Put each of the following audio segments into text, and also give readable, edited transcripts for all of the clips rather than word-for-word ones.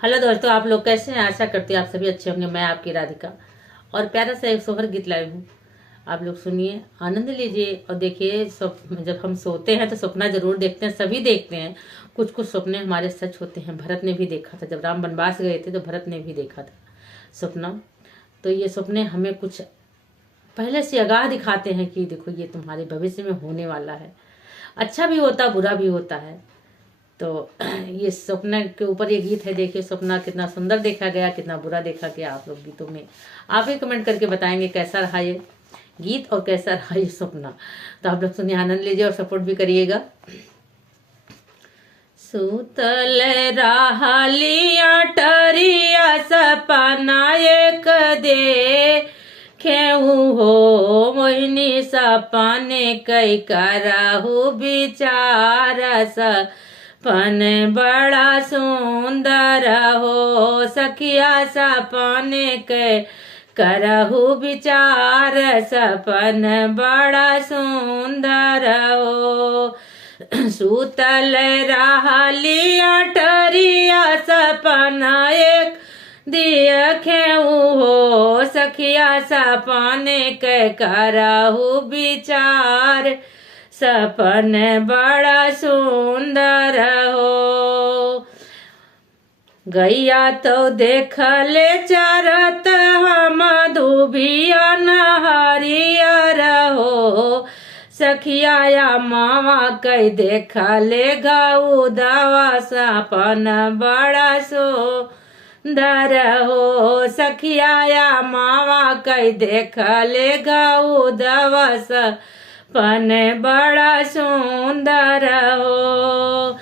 Hello दोस्तों, आप लोग कैसे हैं? आशा करती हूँ आप सभी अच्छे होंगे। मैं आपकी राधिका और प्यारा सा एक सोहर गीत लाई हूँ। आप लोग सुनिए, आनंद लीजिए और देखिए। जब हम सोते हैं तो सपना जरूर देखते हैं, सभी देखते हैं। कुछ कुछ सपने हमारे सच होते हैं। भरत ने भी देखा था, जब राम वनवास गए थे तो भरत ने भी देखा था सपना। तो ये सपने हमें कुछ पहले से आगाह दिखाते हैं कि देखो ये तुम्हारे भविष्य में होने वाला है। अच्छा भी होता, बुरा भी होता है। तो ये सपना के ऊपर ये गीत है। देखिए सपना कितना सुंदर देखा गया, कितना बुरा देखा गया। आप लोग गीतों में आप ही कमेंट करके बताएंगे कैसा रहा ये गीत और कैसा रहा ये सपना। तो आप लोग सुनिए, आनंद लीजिए और सपोर्ट भी करिएगा। सुतल राहलिया टरिया सपना एक दे खेऊ हो मोहिनी सपने कई कराहू विचार सपन बड़ा सुंदर हो सखिया सपने के करहु विचार सपन बड़ा सुंदर हो। सुतल रहलिया टरिया सपना एक दियखेऊ हो सखिया सपने के करहु विचार सपन बड़ा सुंदर हो। गैया तो देखले चरत हम दुबिया नहरियर हो सखिया मामा कई देखले गऊ दवा सपन बड़ा सुंदर हो सखिया मामा कई देखले गऊ दवा सपन बड़ा सुंदर हो।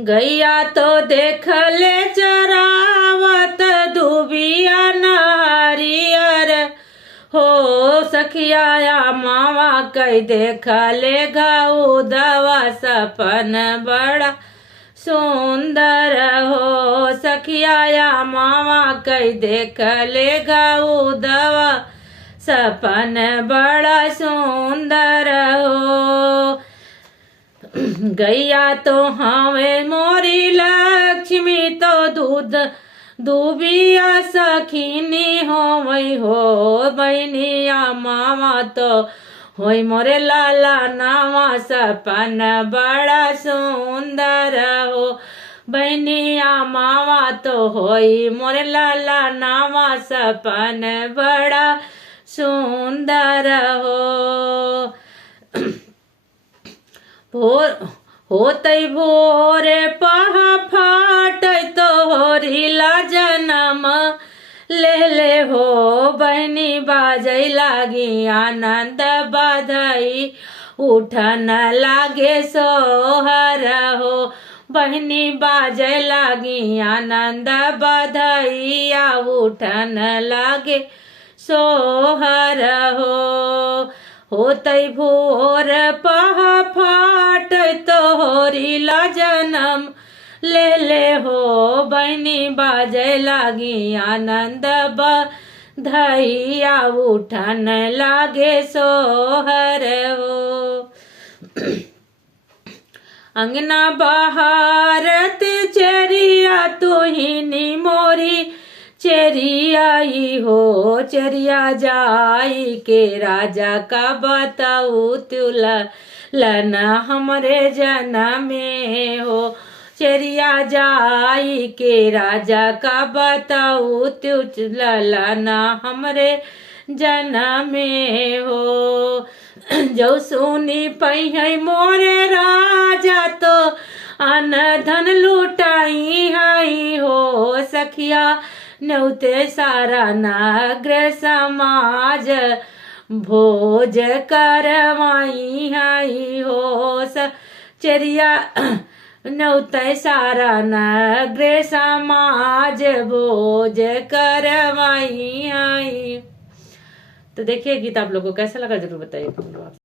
गैया तो देखले चरावत दुबिया नारियर हो सखिया मावा कई देखले गऊ दवा सपन बड़ा सुंदर हो सखिया मावा कई देखले गऊ दवा सपन बड़ा सुंदर हो। गैया तो हमें मोरी लक्ष्मी तो दूध दूबिया सखीनी हो वही हो बहनिया मामा तो होई मोरे लाला नामा सपन बड़ा सुंदर हो बहनिया मामा तो होई मोरे लाला नामा सपन बड़ा सुंदर हो। भोर होतई भोरे पहा फाट तोहरीला जन्म ले हो बहनी बाजई लागी आनंद बधाई उठन लागे सोहर हो बहनी बाजई लागी आनंद बधाई उठन लागे सोहर हो। होतई भोर पहा फाट तोहरीला जन्म ले हो बहनी बाजे लागी आनंद बधाइया उठन लागे सोहर हो। अंगना बहारत चेरिया तुहिनी मोरी चेरियाई हो चेरिया जाई के राजा का बताऊ तुला लना हमरे जनमे हो चेरिया जाई के राजा का बताऊ तुला लना हमरे जनमे हो। जो सुनी पई मोरे राजा तो अन धन लुटाई हाई हो सखिया नौते सारा नाग्र समाज भोज करवाई हाई हो चरिया नौते सारा नाग्र समाज भोज करवाई हाई। तो देखिए गीत आप लोगों को कैसा लगा जरूर बताइए।